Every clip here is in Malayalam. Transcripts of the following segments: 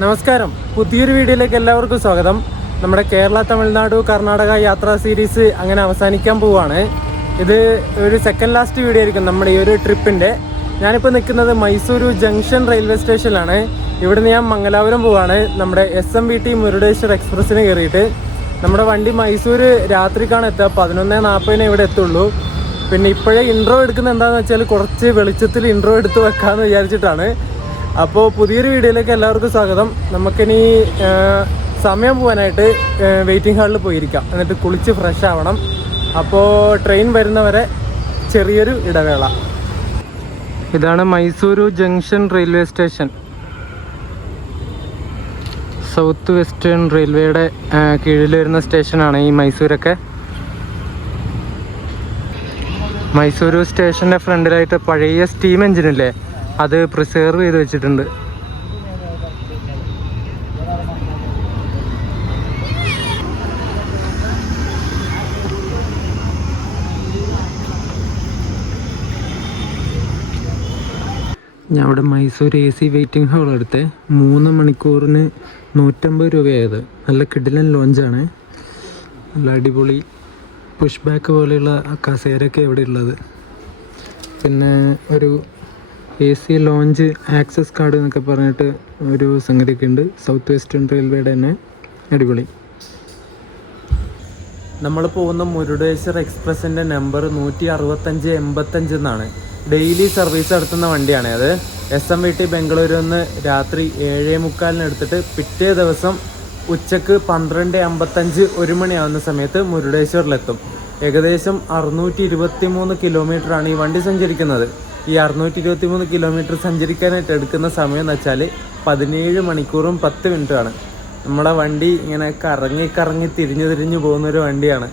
നമസ്കാരം, പുതിയൊരു വീഡിയോയിലേക്ക് എല്ലാവർക്കും സ്വാഗതം. നമ്മുടെ കേരള, തമിഴ്നാട്, കർണാടക യാത്രാ സീരീസ് അങ്ങനെ അവസാനിക്കാൻ പോവുകയാണ്. ഇത് ഒരു സെക്കൻഡ് ലാസ്റ്റ് വീഡിയോ ആയിരിക്കും നമ്മുടെ ഈ ഒരു ട്രിപ്പിൻ്റെ. ഞാനിപ്പോൾ നിൽക്കുന്നത് മൈസൂരു ജംഗ്ഷൻ റെയിൽവേ സ്റ്റേഷനിലാണ്. ഇവിടുന്ന് ഞാൻ മംഗലാപുരം പോവുകയാണ്. നമ്മുടെ SMVT മുരുടേശ്വർ എക്സ്പ്രസ്സിന് കയറിയിട്ട് നമ്മുടെ വണ്ടി മൈസൂർ രാത്രിക്കാണ് എത്തുക. 11:40 ഇവിടെ എത്തുള്ളൂ. പിന്നെ ഇപ്പോഴേ ഇൻട്രോ എടുക്കുന്നത് എന്താണെന്ന് വെച്ചാൽ കുറച്ച് വെളിച്ചത്തിൽ ഇൻട്രോ എടുത്ത് വെക്കാമെന്ന് വിചാരിച്ചിട്ടാണ്. അപ്പോൾ പുതിയൊരു വീഡിയോയിലേക്ക് എല്ലാവർക്കും സ്വാഗതം. നമുക്കിനി സമയം പോകാനായിട്ട് വെയിറ്റിംഗ് ഹാളിൽ പോയിരിക്കാം, എന്നിട്ട് കുളിച്ച് ഫ്രഷ് ആവണം. അപ്പോൾ ട്രെയിൻ വരുന്നവരെ ചെറിയൊരു ഇടവേള. ഇതാണ് Mysuru junction railway station. South western റെയിൽവേയുടെ കീഴിൽ വരുന്ന സ്റ്റേഷനാണ് ഈ മൈസൂരൊക്കെ. മൈസൂരു സ്റ്റേഷൻ്റെ ഫ്രണ്ടിലായിട്ട് പഴയ സ്റ്റീം എഞ്ചിനില്ലേ, അത് പ്രിസേർവ് ചെയ്ത് വെച്ചിട്ടുണ്ട്. ഞാൻ അവിടെ മൈസൂർ AC വെയിറ്റിംഗ് ഹാൾ എടുത്ത് 3 മണിക്കൂറിന് 150 രൂപയായത്. നല്ല കിടിലൻ ലോഞ്ചാണ്, നല്ല അടിപൊളി പുഷ് ബാക്ക് പോലെയുള്ള കസേരയൊക്കെ ഇവിടെ ഉള്ളത്. പിന്നെ ഒരു AC ലോഞ്ച് ആക്സസ് കാർഡ് എന്നൊക്കെ പറഞ്ഞിട്ട് ഒരു സംഗതിയൊക്കെ ഉണ്ട്. സൗത്ത് വെസ്റ്റേൺ റെയിൽവേയുടെ തന്നെ അടിപൊളി. നമ്മൾ പോകുന്ന മുരുടേശ്വർ എക്സ്പ്രസിൻ്റെ നമ്പർ 16585 എന്നാണ്. ഡെയിലി സർവീസ് നടത്തുന്ന വണ്ടിയാണ് അത്. SMVT ബംഗളൂരു നിന്ന് രാത്രി 7:45 എടുത്തിട്ട് പിറ്റേ ദിവസം ഉച്ചക്ക് 12:55 1 മണിയാവുന്ന സമയത്ത് മുരുടേശ്വറിലെത്തും. ഏകദേശം 623 കിലോമീറ്ററാണ് ഈ വണ്ടി സഞ്ചരിക്കുന്നത്. ഈ 623 കിലോമീറ്റർ സഞ്ചരിക്കാനായിട്ട് എടുക്കുന്ന സമയം എന്ന് വെച്ചാൽ 17 മണിക്കൂറും 10 മിനിറ്റുമാണ്. നമ്മുടെ വണ്ടി ഇങ്ങനെ കറങ്ങി തിരിഞ്ഞു പോകുന്നൊരു വണ്ടിയാണ്.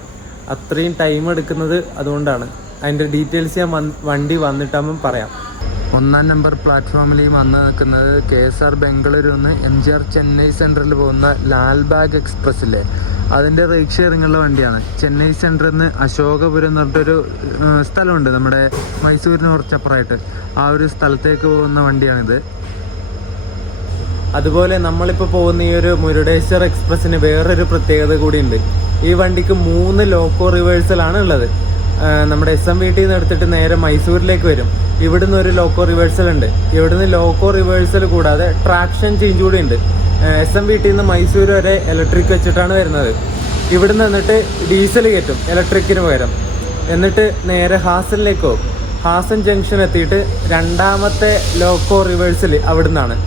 അത്രയും ടൈം എടുക്കുന്നത് അതുകൊണ്ടാണ്. അതിൻ്റെ ഡീറ്റെയിൽസ് ഞാൻ വണ്ടി വന്നിട്ടാകുമ്പം പറയാം. 1-ാം നമ്പർ പ്ലാറ്റ്ഫോമിൽ വന്ന് നിൽക്കുന്നത് KSR ബംഗളൂരു നിന്ന് MGR ചെന്നൈ സെൻട്രൽ പോകുന്ന ലാൽബാഗ് എക്സ്പ്രസ്സിലെ അതിൻ്റെ റൈറ്റ് ഷെയറിങ്ങുള്ള വണ്ടിയാണ്. ചെന്നൈ സെൻട്രിൽ നിന്ന് അശോകപുരം എന്ന് പറഞ്ഞിട്ടൊരു സ്ഥലമുണ്ട് നമ്മുടെ മൈസൂരിന് കുറച്ചപ്പുറമായിട്ട്. ആ ഒരു സ്ഥലത്തേക്ക് പോകുന്ന വണ്ടിയാണിത്. അതുപോലെ നമ്മളിപ്പോൾ പോകുന്ന ഈ ഒരു മുരുടേശ്വർ എക്സ്പ്രസ്സിന് വേറൊരു പ്രത്യേകത കൂടിയുണ്ട്. ഈ വണ്ടിക്ക് 3 ലോക്കോ റിവേഴ്സലാണ് ഉള്ളത്. നമ്മുടെ SMVT നിന്ന് എടുത്തിട്ട് നേരെ മൈസൂരിലേക്ക് വരും. ഇവിടുന്ന് ഒരു ലോക്കോ റിവേഴ്സൽ ഉണ്ട്. ഇവിടുന്ന് ലോക്കോ റിവേഴ്സൽ കൂടാതെ ട്രാക്ഷൻ ചേഞ്ച് കൂടി ഉണ്ട്. SMVT നിന്ന് മൈസൂർ വരെ ഇലക്ട്രിക് വെച്ചിട്ടാണ് വരുന്നത്. ഇവിടുന്ന് എന്നിട്ട് ഡീസൽ കയറ്റും ഇലക്ട്രിക്കിന് പകരം. എന്നിട്ട് നേരെ ഹാസനിലേക്ക് പോകും. ഹാസൻ ജംഗ്ഷൻ എത്തിയിട്ട് 2ാമത്തെ ലോക്കോ റിവേഴ്സൽ അവിടുന്നാണ്.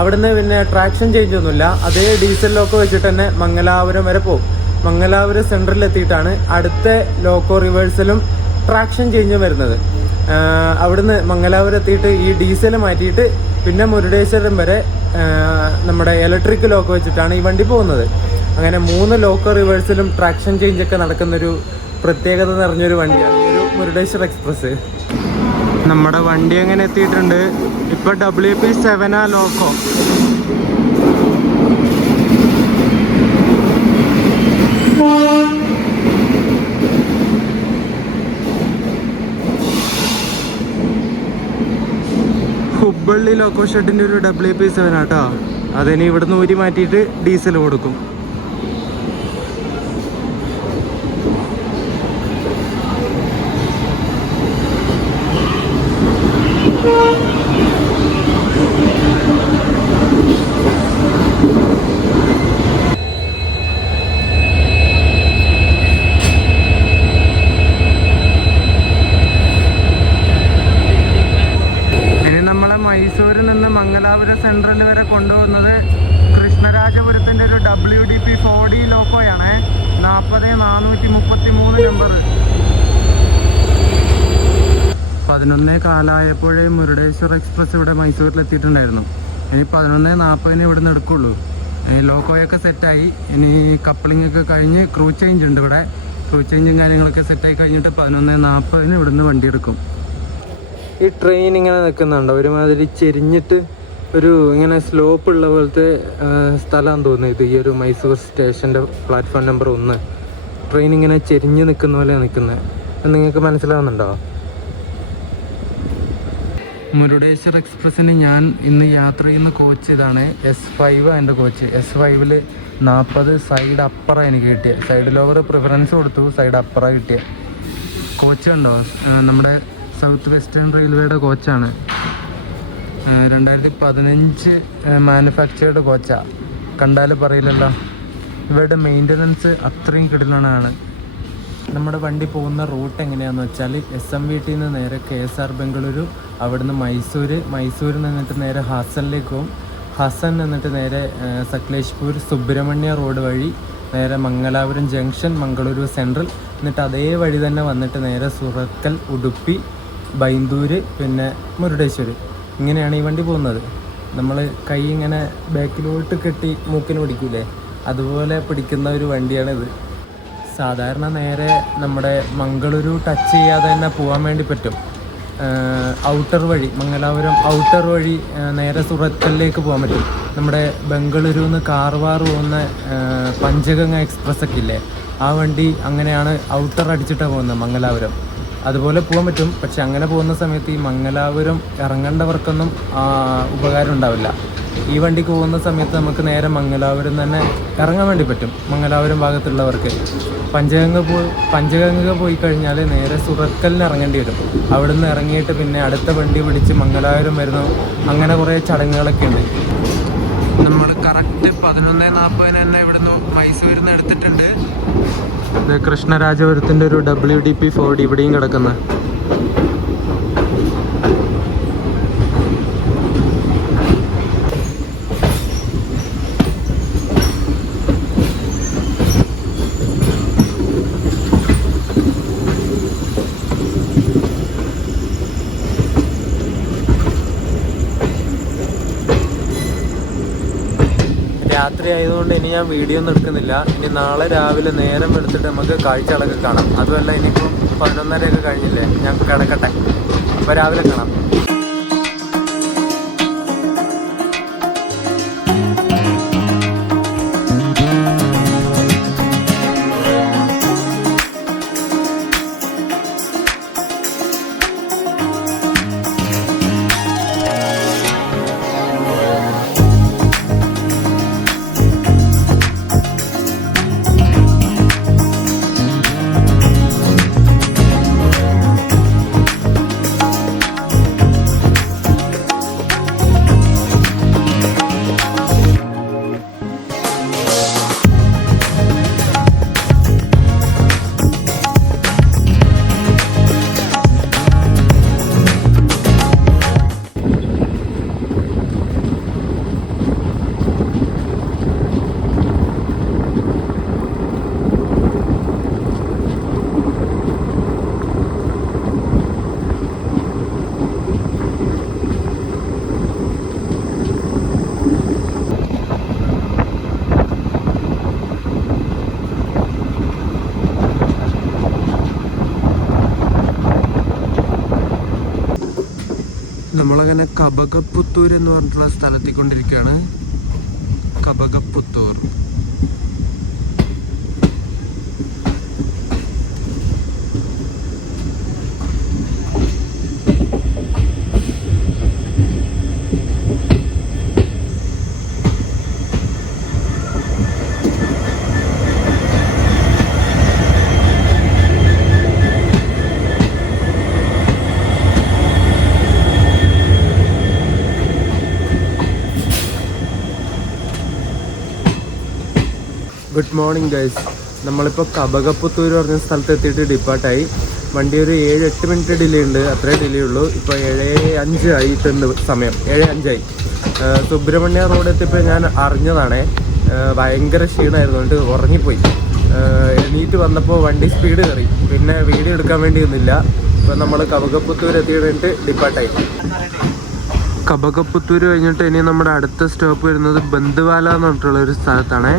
അവിടുന്ന് പിന്നെ ട്രാക്ഷൻ ചേഞ്ച് ഒന്നുമില്ല, അതേ ഡീസൽ ലോക്കോ വെച്ചിട്ട് തന്നെ മംഗലാപുരം വരെ പോകും. മംഗലാപുരം സെൻട്രലിൽ എത്തിയിട്ടാണ് അടുത്ത ലോക്കോ റിവേഴ്സലും ട്രാക്ഷൻ ചേഞ്ചും വരുന്നത്. അവിടുന്ന് മംഗലാപുരം എത്തിയിട്ട് ഈ ഡീസൽ മാറ്റിയിട്ട് പിന്നെ മുരുടേശ്വരം വരെ നമ്മുടെ ഇലക്ട്രിക് ലോക്കോ വെച്ചിട്ടാണ് ഈ വണ്ടി പോകുന്നത്. അങ്ങനെ 3 ലോക്കോ റിവേഴ്സലും ട്രാക്ഷൻ ചേഞ്ചൊക്കെ നടക്കുന്നൊരു പ്രത്യേകത നിറഞ്ഞൊരു വണ്ടിയാണ് ഈ ഒരു മുരുടേശ്വർ എക്സ്പ്രസ്. നമ്മുടെ വണ്ടി അങ്ങനെ എത്തിയിട്ടുണ്ട്. ഇപ്പോൾ WP7 ലോക്കോ. ഹുബ്ബള്ളി ലോക്കോ ഷെഡിൻ്റെ ഒരു WP7 ആട്ടോ. അതിന് ഇവിടുന്ന് ഊരി മാറ്റിയിട്ട് ഡീസൽ കൊടുക്കും. മൈസൂരിൽ നിന്ന് മംഗലാപുരം സെൻട്രൽ വരെ കൊണ്ടുപോകുന്നത് കൃഷ്ണരാജപുരത്തിൻ്റെ ഒരു WDP 4D ലോക്കോയാണ്. 40433 number. 11:15 Murudeshwar express ഇവിടെ മൈസൂരിലെത്തിയിട്ടുണ്ടായിരുന്നു. ഇനി 11:40 ഇവിടെ നിന്ന് എടുക്കുള്ളൂ. ലോക്കോയൊക്കെ സെറ്റായി. ഇനി കപ്ലിംഗ് ഒക്കെ കഴിഞ്ഞ് ക്രൂ ചേഞ്ച് ഉണ്ട് ഇവിടെ. ക്രൂ ചേഞ്ചും കാര്യങ്ങളൊക്കെ സെറ്റായി കഴിഞ്ഞിട്ട് 11:40 ഇവിടെ നിന്ന് വണ്ടി എടുക്കും. ഈ ട്രെയിൻ ഇങ്ങനെ നിൽക്കുന്നുണ്ടോ, ഒരുമാതിരി ചെരിഞ്ഞിട്ട് ഒരു ഇങ്ങനെ സ്ലോപ്പ് ഉള്ള പോലത്തെ സ്ഥലമാണെന്ന് തോന്നുന്നു ഇത്. ഈ ഒരു മൈസൂർ സ്റ്റേഷൻ്റെ പ്ലാറ്റ്ഫോം നമ്പർ 1 ട്രെയിൻ ഇങ്ങനെ ചെരിഞ്ഞ് നിൽക്കുന്ന പോലെയാണ് നിൽക്കുന്നത്. നിങ്ങൾക്ക് മനസ്സിലാവുന്നുണ്ടോ? മുരുടേശ്വർ എക്സ്പ്രസ്സിന് ഞാൻ ഇന്ന് യാത്ര ചെയ്യുന്ന കോച്ച് ഇതാണ്. S5 എൻ്റെ കോച്ച്. S5-ൽ 40 സൈഡ് അപ്പറാണ് എനിക്ക് കിട്ടിയത്. സൈഡ് ലോവർ പ്രിഫറൻസ് കൊടുത്തു, സൈഡ് അപ്പറാണ് കിട്ടിയത്. കോച്ച് ഉണ്ടോ? നമ്മുടെ സൗത്ത് വെസ്റ്റേൺ റെയിൽവേയുടെ കോച്ചാണ്. 2015 മാനുഫാക്ചേർഡ് കോച്ചാണ്. കണ്ടാൽ പറയില്ലല്ലോ. ഇവരുടെ മെയിൻ്റനൻസ് അത്രയും കിടിലനാണ്. നമ്മുടെ വണ്ടി പോകുന്ന റൂട്ട് എങ്ങനെയാണെന്ന് വെച്ചാൽ SMVTയിൽ നിന്ന് നേരെ KSR ബംഗളൂരു, അവിടുന്ന് മൈസൂരിൽ നിന്നിട്ട് നേരെ ഹാസനിലേക്ക് പോകും. ഹാസൻ നിന്നിട്ട് നേരെ സക്ലേഷ്പൂർ സുബ്രഹ്മണ്യ റോഡ് വഴി നേരെ മംഗലാപുരം ജംഗ്ഷൻ, മംഗളൂരു സെൻട്രൽ, എന്നിട്ട് അതേ വഴി തന്നെ വന്നിട്ട് നേരെ സുറക്കൽ, ഉടുപ്പി, ബൈന്ദൂര്, പിന്നെ മുരുടേശ്വർ. ഇങ്ങനെയാണ് ഈ വണ്ടി പോകുന്നത്. നമ്മൾ കൈ ഇങ്ങനെ ബാക്കിലോട്ട് കെട്ടി മൂക്കിന് പിടിക്കൂലേ, അതുപോലെ പിടിക്കുന്ന ഒരു വണ്ടിയാണിത്. സാധാരണ നേരെ നമ്മുടെ മംഗളൂരു ടച്ച് ചെയ്യാതെ തന്നെ പോകാൻ വേണ്ടി പറ്റും. ഔട്ടർ വഴി, മംഗലാപുരം ഔട്ടർ വഴി നേരെ സുറക്കലിലേക്ക് പോകാൻ പറ്റും. നമ്മുടെ ബംഗളൂരു നിന്ന് കാർവാർ പോകുന്ന പഞ്ചഗംഗ എക്സ്പ്രസ് ഒക്കെ ഇല്ലേ, ആ വണ്ടി അങ്ങനെയാണ് ഔട്ടർ അടിച്ചിട്ടാണ് പോകുന്നത് മംഗലാപുരം. അതുപോലെ പോകാൻ പറ്റും. പക്ഷെ അങ്ങനെ പോകുന്ന സമയത്ത് ഈ മംഗലാപുരം ഇറങ്ങേണ്ടവർക്കൊന്നും ഉപകാരം ഉണ്ടാവില്ല. ഈ വണ്ടിക്ക് പോകുന്ന സമയത്ത് നമുക്ക് നേരെ മംഗലാപുരം തന്നെ ഇറങ്ങാൻ വേണ്ടി പറ്റും. മംഗലാപുരം ഭാഗത്തുള്ളവർക്ക് പഞ്ചഗംഗ പോയി കഴിഞ്ഞാൽ നേരെ സുറക്കലിന് ഇറങ്ങേണ്ടി വരും. അവിടുന്ന് ഇറങ്ങിയിട്ട് പിന്നെ അടുത്ത വണ്ടി പിടിച്ച് മംഗലാപുരം വരുന്നു. അങ്ങനെ കുറേ ചടങ്ങുകളൊക്കെ ഉണ്ട്. നമ്മൾ കറക്റ്റ് 11:40 തന്നെ ഇവിടുന്ന് മൈസൂരിൽ നിന്ന് എടുത്തിട്ടുണ്ട്. ഇത് കൃഷ്ണരാജപുരത്തിൻ്റെ ഒരു WDP Ford ഇവിടെയും കിടക്കുന്ന. രാത്രി ആയതുകൊണ്ട് ഇനി ഞാൻ വീഡിയോ ഒന്നും എടുക്കുന്നില്ല. ഇനി നാളെ രാവിലെ നേരം എടുത്തിട്ട് നമുക്ക് കാഴ്ചകളൊക്കെ കാണാം. അതുമല്ല ഇനിയിപ്പോൾ 11:30 കഴിഞ്ഞില്ലേ, ഞാൻ കിടക്കട്ടെ. അപ്പോൾ രാവിലെ കാണാം. നമ്മളങ്ങനെ കബകപ്പുത്തൂർ എന്ന് പറഞ്ഞിട്ടുള്ള സ്ഥലത്തിക്കൊണ്ടിരിക്കുകയാണ്. കബകപ്പുത്തൂർ. Good morning guys. നമ്മളിപ്പോൾ കബകപ്പുത്തൂർ പറഞ്ഞ സ്ഥലത്ത് എത്തിയിട്ട് ഡിപ്പാർട്ടായി. വണ്ടി ഒരു 7-8 മിനിറ്റ് ഡിലേ ഉണ്ട്, അത്രേ ഡിലേ ഉള്ളൂ. ഇപ്പോൾ 7:05 ആയിട്ടുണ്ട് സമയം. 7:05 ആയി. സുബ്രഹ്മണ്യ റോഡ് എത്തിയപ്പോൾ ഞാൻ അറിഞ്ഞതാണേ, ഭയങ്കര ക്ഷീണമായിരുന്നു, എന്നിട്ട് ഉറങ്ങിപ്പോയി. എണീറ്റ് വന്നപ്പോൾ വണ്ടി സ്പീഡ് കയറി, പിന്നെ വീഡിയോ എടുക്കാൻ വേണ്ടി ഒന്നുമില്ല. ഇപ്പോൾ നമ്മൾ കബകപ്പുത്തൂർ എത്തിയിട്ട് ഡിപ്പാർട്ടായി. കബകപ്പുത്തൂർ കഴിഞ്ഞിട്ട് ഇനി നമ്മുടെ അടുത്ത സ്റ്റോപ്പ് വരുന്നത് ബന്ദുവാല എന്ന് പറഞ്ഞിട്ടുള്ള ഒരു സ്ഥലത്താണേ.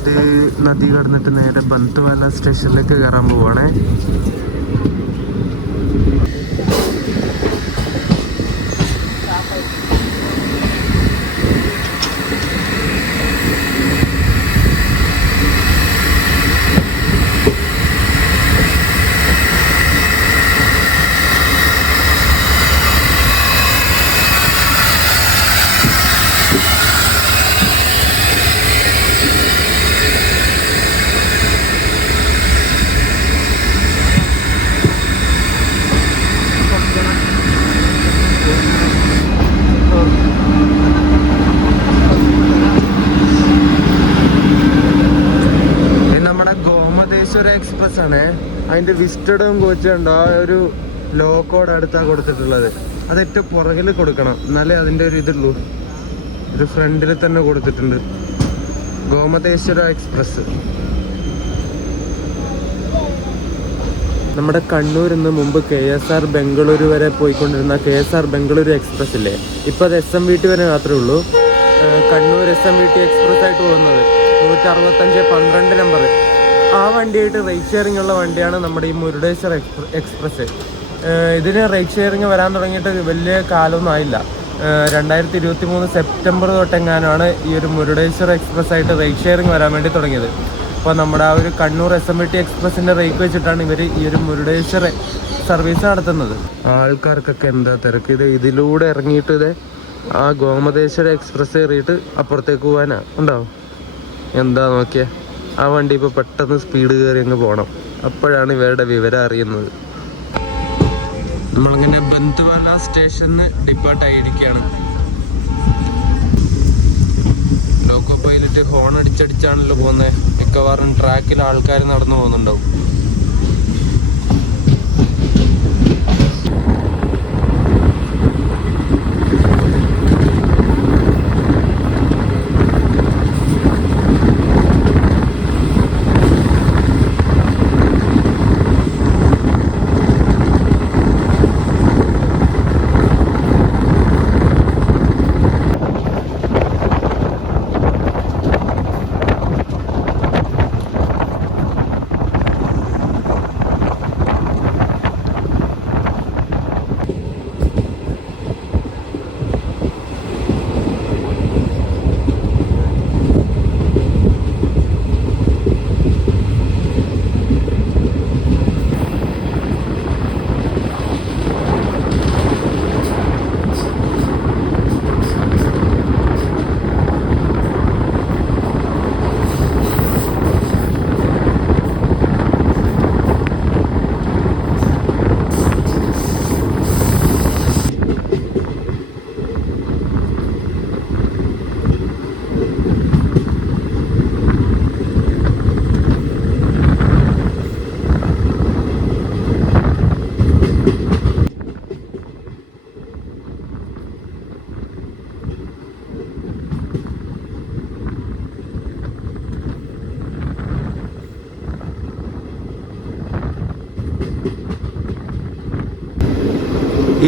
ഗോമതി നദി കടന്നിട്ട് നേരെ ബന്തവാല സ്റ്റേഷനിലേക്ക് കയറാൻ പോവാണേ. എക്സ്പ്രസ് ആണ്. അതിന്റെ വിസ്റ്റഡും കോച്ചുണ്ടോ ആ ഒരു ലോക്കോഡ് അടുത്താണ് കൊടുത്തിട്ടുള്ളത്. അത് ഏറ്റവും പുറകിൽ കൊടുക്കണം, എന്നാലേ അതിന്റെ ഒരു ഇതുള്ളൂ. ഒരു ഫ്രണ്ടിൽ തന്നെ കൊടുത്തിട്ടുണ്ട് ഗോമതേശ്വര എക്സ്പ്രസ്. നമ്മുടെ കണ്ണൂരിൽ നിന്ന് മുമ്പ് KSR ബംഗളൂരു വരെ പോയിക്കൊണ്ടിരുന്ന KSR ബംഗളൂരു എക്സ്പ്രസ് ഇല്ലേ, ഇപ്പൊ അത് SMVT വരെ മാത്രമേ ഉള്ളൂ. കണ്ണൂർ SMVT എക്സ്പ്രസ് ആയിട്ട് പോകുന്നത് 165-12 നമ്പർ. ആ വണ്ടിയായിട്ട് റേറ്റ് ഷെയറിംഗ് ഉള്ള വണ്ടിയാണ് നമ്മുടെ ഈ മുരുടേശ്വർ എക്സ്പ്രസ്. ഇതിന് റേറ്റ് ഷെയറിംഗ് വരാൻ തുടങ്ങിയിട്ട് വലിയ കാലമൊന്നും ആയില്ല. 2023 സെപ്റ്റംബർ തൊട്ടെങ്ങാനാണ് ഈ ഒരു മുരുടേശ്വർ എക്സ്പ്രസ് ആയിട്ട് റേറ്റ് ഷെയറിംഗ് വരാൻ വേണ്ടി തുടങ്ങിയത്. അപ്പോൾ നമ്മുടെ ആ ഒരു കണ്ണൂർ SMVT എക്സ്പ്രസിൻ്റെ റേറ്റ് വെച്ചിട്ടാണ് ഇവർ ഈ ഒരു മുരുടേശ്വർ സർവീസ് നടത്തുന്നത്. ആൾക്കാർക്കൊക്കെ എന്താ തിരക്ക്! ഇതിലൂടെ ഇറങ്ങിയിട്ട് ആ ഗോമതേശ്വര എക്സ്പ്രസ് കയറിയിട്ട് അപ്പുറത്തേക്ക് പോകാനാ ഉണ്ടാവും. എന്താ നോക്കിയേ, ആ വണ്ടി ഇപ്പോൾ പെട്ടെന്ന് സ്പീഡ് കയറി അങ്ങ് പോകണം. അപ്പോഴാണ് ഇവരുടെ വിവരം അറിയുന്നത്. നമ്മളിങ്ങനെ ബന്തവാല സ്റ്റേഷനിൽ ഡിപ്പാർട്ടായിരിക്കുകയാണ്. ലോക്കോ പൈലറ്റ് ഹോൺ അടിച്ചടിച്ചാണല്ലോ പോകുന്നത്. മിക്കവാറും ട്രാക്കിൽ ആൾക്കാർ നടന്നു പോകുന്നുണ്ടാവും.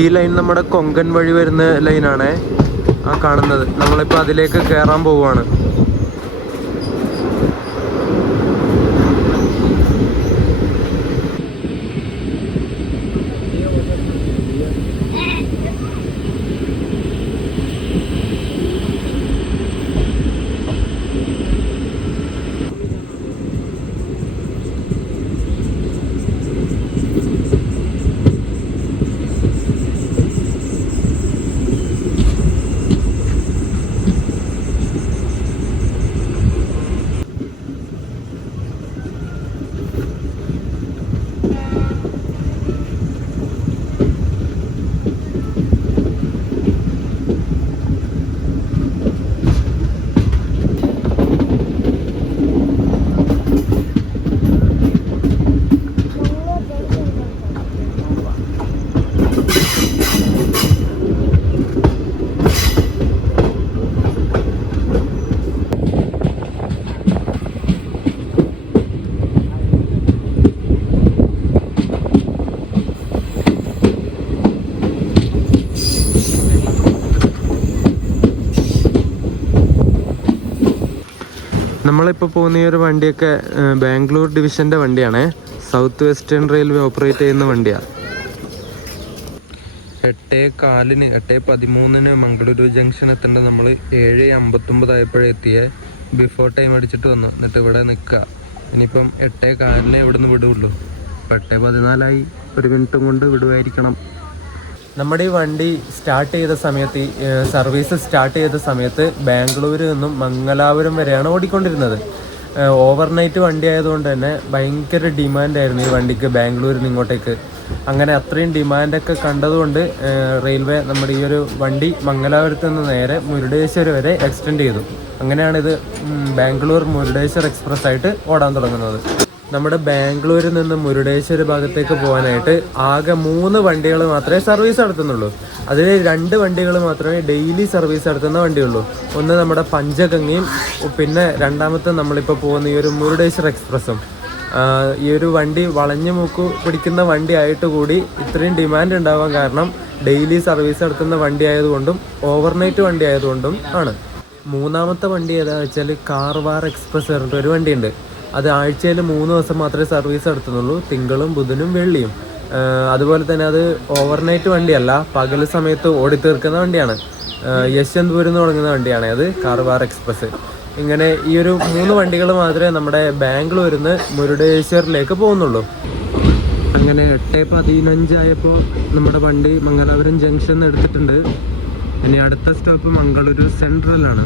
ഈ ലൈൻ നമ്മുടെ കൊങ്കൺ വഴി വരുന്ന ലൈനാണ് ആ കാണുന്നത്. നമ്മളിപ്പോൾ അതിലേക്ക് കയറാൻ പോവുകയാണ്. നമ്മളിപ്പോൾ പോകുന്ന ഈ ഒരു വണ്ടിയൊക്കെ ബാംഗ്ലൂർ ഡിവിഷൻ്റെ വണ്ടിയാണ്. സൗത്ത് വെസ്റ്റേൺ റെയിൽവേ ഓപ്പറേറ്റ് ചെയ്യുന്ന വണ്ടിയാണ്. 8:15 8:13 മംഗളൂരു ജംഗ്ഷൻ എത്തേണ്ടത് നമ്മൾ 7:59 ആയപ്പോഴെത്തിയേ. ബിഫോർ ടൈം അടിച്ചിട്ട് വന്നു. എന്നിട്ട് ഇവിടെ നിൽക്കുക. ഇനിയിപ്പം 8:15 ഇവിടെ നിന്ന് വിടുകയുള്ളൂ. ഇപ്പം 8:14 1 മിനിറ്റും കൊണ്ട് വിടുമായിരിക്കണം. നമ്മുടെ ഈ വണ്ടി സ്റ്റാർട്ട് ചെയ്ത സമയത്ത്, സർവീസ് സ്റ്റാർട്ട് ചെയ്ത സമയത്ത് ബാംഗ്ലൂരിൽ നിന്നും മംഗലാപുരം വരെയാണ് ഓടിക്കൊണ്ടിരുന്നത്. ഓവർനൈറ്റ് വണ്ടി ആയതുകൊണ്ട് തന്നെ ഭയങ്കര ഡിമാൻഡായിരുന്നു ഈ വണ്ടിക്ക് ബാംഗ്ലൂരിൽ നിന്ന് ഇങ്ങോട്ടേക്ക്. അങ്ങനെ അത്രയും ഡിമാൻഡൊക്കെ കണ്ടതുകൊണ്ട് റെയിൽവേ നമ്മുടെ ഈ ഒരു വണ്ടി മംഗലാപുരത്ത് നിന്ന് നേരെ മുരുടേശ്വർ വരെ എക്സ്റ്റെൻഡ് ചെയ്തു. അങ്ങനെയാണ് ഇത് ബാംഗ്ലൂർ മുരുടേശ്വർ എക്സ്പ്രസ് ആയിട്ട് ഓടാൻ തുടങ്ങുന്നത്. നമ്മുടെ ബാംഗ്ലൂരിൽ നിന്ന് മുരുടേശ്വർ ഭാഗത്തേക്ക് പോകാനായിട്ട് ആകെ 3 വണ്ടികൾ മാത്രമേ സർവീസ് നടത്തുന്നുള്ളൂ. അതിൽ 2 വണ്ടികൾ മാത്രമേ ഡെയിലി സർവീസ് നടത്തുന്ന വണ്ടിയുള്ളൂ. ഒന്ന് നമ്മുടെ പഞ്ചഗംഗയും പിന്നെ രണ്ടാമത്തെ നമ്മളിപ്പോൾ പോകുന്ന ഈ ഒരു മുരുടേശ്വർ എക്സ്പ്രസ്സും. ഈ ഒരു വണ്ടി വളഞ്ഞു മൂക്ക് പിടിക്കുന്ന വണ്ടി ആയിട്ട് കൂടി ഇത്രയും ഡിമാൻഡ് ഉണ്ടാവാൻ കാരണം ഡെയിലി സർവീസ് നടത്തുന്ന വണ്ടി ആയതുകൊണ്ടും ഓവർനൈറ്റ് വണ്ടി ആയതുകൊണ്ടും ആണ്. മൂന്നാമത്തെ വണ്ടി ഏതാണെന്ന് വെച്ചാൽ കാർവാർ എക്സ്പ്രസ് പറഞ്ഞിട്ട് ഒരു വണ്ടിയുണ്ട്. അത് ആഴ്ചയിൽ 3 ദിവസം മാത്രമേ സർവീസ് നടത്തുന്നുള്ളൂ, തിങ്കളും ബുധനും വെള്ളിയും. അതുപോലെ തന്നെ അത് ഓവർനൈറ്റ് വണ്ടിയല്ല, പകൽ സമയത്ത് ഓടിത്തീർക്കുന്ന വണ്ടിയാണ്. യശ്വന്ത്പൂരിൽ നിന്ന് തുടങ്ങുന്ന വണ്ടിയാണ് അത്, കാർവാർ എക്സ്പ്രസ്. ഇങ്ങനെ ഈ ഒരു 3 വണ്ടികൾ മാത്രമേ നമ്മുടെ ബാംഗ്ലൂരിൽ നിന്ന് മുരുടേശ്വറിലേക്ക് പോകുന്നുള്ളൂ. അങ്ങനെ 8:15 ആയപ്പോൾ നമ്മുടെ വണ്ടി മംഗലാപുരം ജംഗ്ഷൻ എടുത്തിട്ടുണ്ട്. ഇനി അടുത്ത സ്റ്റോപ്പ് മംഗളൂരു സെൻട്രലാണ്.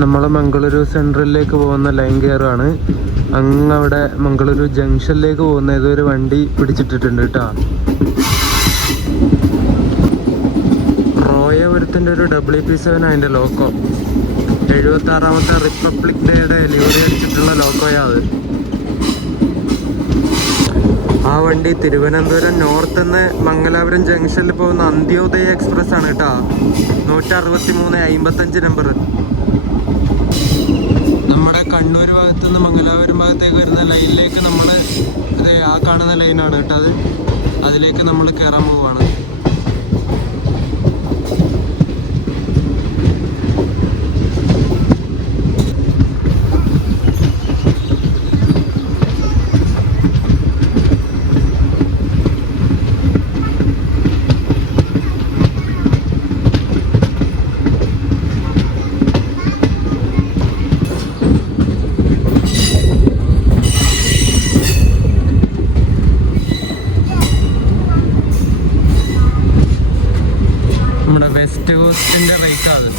നമ്മൾ മംഗളൂരു സെൻട്രലിലേക്ക് പോകുന്ന ലൈൻ കയറാണ്. അങ്ങവിടെ മംഗളൂരു ജംഗ്ഷനിലേക്ക് പോകുന്ന ഏതൊരു വണ്ടി പിടിച്ചിട്ടിട്ടുണ്ട് കേട്ടോ. റോയപുരത്തിൻ്റെ ഒരു WP7 അതിൻ്റെ ലോക്കോ. 76ാമത്തെ റിപ്പബ്ലിക് ഡേയുടെ ലിവറി അടിച്ചിട്ടുള്ള ലോക്കോയാ അത്. ആ വണ്ടി തിരുവനന്തപുരം നോർത്ത് നിന്ന് മംഗലാപുരം ജംഗ്ഷനിൽ പോകുന്ന അന്ത്യോദയ എക്സ്പ്രസ് ആണ് കേട്ടോ. 163-55 നമ്പർ. നമ്മുടെ കണ്ണൂർ ഭാഗത്തു നിന്ന് മംഗലാപുരം ഭാഗത്തേക്ക് വരുന്ന ലൈനിലേക്ക് നമ്മൾ ആ കാണുന്ന ലൈനാണ് കേട്ടോ അത്. അതിലേക്ക് നമ്മൾ കയറാൻ പോവുകയാണ്. വെസ്റ്റ് കോസ്റ്റിൻ്റെ റേക്കാണ്.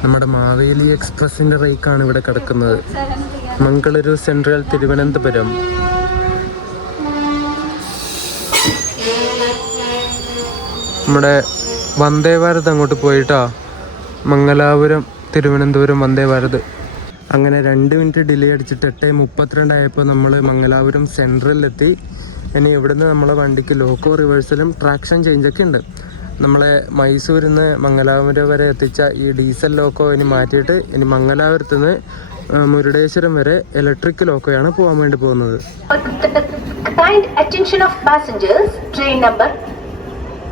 നമ്മുടെ മാവേലി എക്സ്പ്രസിൻ്റെ റേക്കാണ് ഇവിടെ കിടക്കുന്നത്. മംഗളൂരു സെൻട്രൽ തിരുവനന്തപുരം. നമ്മുടെ വന്ദേ ഭാരത് അങ്ങോട്ട് പോയിട്ടാ, മംഗലാപുരം തിരുവനന്തപുരം വന്ദേ ഭാരത്. അങ്ങനെ 2 മിനിറ്റ് ഡിലേ അടിച്ചിട്ട് 8:32 ആയപ്പോൾ നമ്മൾ മംഗലാപുരം സെൻട്രലിലെത്തി. ഇനി ഇവിടുന്ന് നമ്മളെ വണ്ടിക്ക് ലോക്കോ റിവേഴ്സലും ട്രാക്ഷൻ ചേഞ്ചൊക്കെ ഉണ്ട്. നമ്മളെ മൈസൂരിൽ നിന്ന് മംഗലാപുരം വരെ എത്തിച്ച ഈ ഡീസൽ ലോക്കോ ഇനി മാറ്റിയിട്ട് ഇനി മംഗലാപുരത്ത് നിന്ന് മുരുടേശ്വരം വരെ ഇലക്ട്രിക് ലോക്കോയാണ് പോകാൻ വേണ്ടി പോകുന്നത്. Kind attention of passengers, train number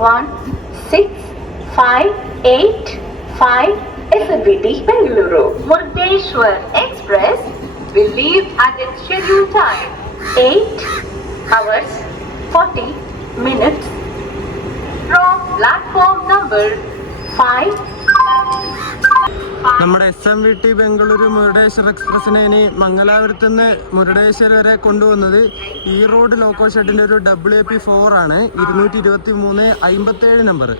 1658 SMBT Bengaluru Murdeshwar Express will leave at its scheduled time 8 hours 40 minutes from platform number 5. നമ്മുടെ SMVT ബംഗളൂരു മുരുടേശ്വർ എക്സ്പ്രസിനെ ഇനി മംഗലാപുരത്ത് നിന്ന് മുരുടേശ്വർ വരെ കൊണ്ടുവന്നത് ഈ റോഡ് ലോക്കോ ഷെഡിൻ്റെ ഒരു WAP4 ആണ്, 223-57 നമ്പർ.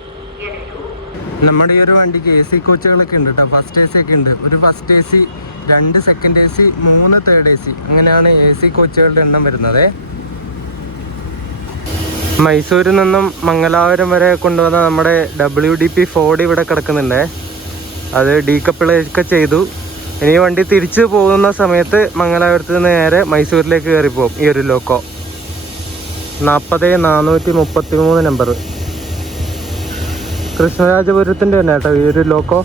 നമ്മുടെ ഈ ഒരു വണ്ടിക്ക് AC കോച്ചുകളൊക്കെ ഉണ്ട് കേട്ടോ. ഫസ്റ്റ് AC ഒക്കെ ഉണ്ട്. ഒരു first AC, 2 second AC, 3 third AC, അങ്ങനെയാണ് AC കോച്ചുകളുടെ എണ്ണം വരുന്നത്. മൈസൂരിൽ നിന്നും മംഗലാപുരം വരെ കൊണ്ടുവന്ന നമ്മുടെ WDP-40 ഇവിടെ കിടക്കുന്നുണ്ട്. അത് ഡീകപ്പിളൊക്കെ ചെയ്തു. ഇനി വണ്ടി തിരിച്ചു പോകുന്ന സമയത്ത് മംഗലാപുരത്ത് നിന്ന് നേരെ മൈസൂരിലേക്ക് കയറി പോകും. ഈ ഒരു ലോക്കോ 40433 നമ്പർ കൃഷ്ണരാജപുരത്തിൻ്റെ തന്നെ കേട്ടോ ഈ ഒരു ലോക്കോ.